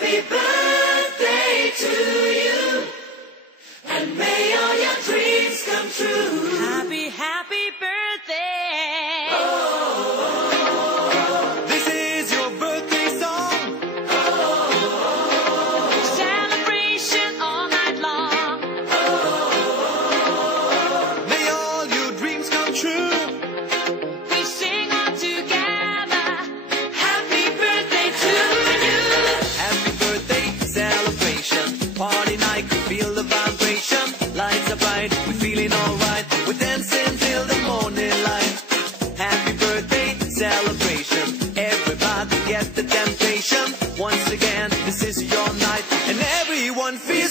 Happy birthday to you, and may all your dreams come true. Happy, happy birthday. This is your birthday song. Celebration all night long. May all your dreams come true. We sing all together. Happy birthday to you. Happy birthday celebration. Party night, we feel the vibration. Lights are bright, we're feeling alright. We're dancing till the morning light. Happy birthday celebration. Everybody get the temptation. Once again, this is your night, and everyone feels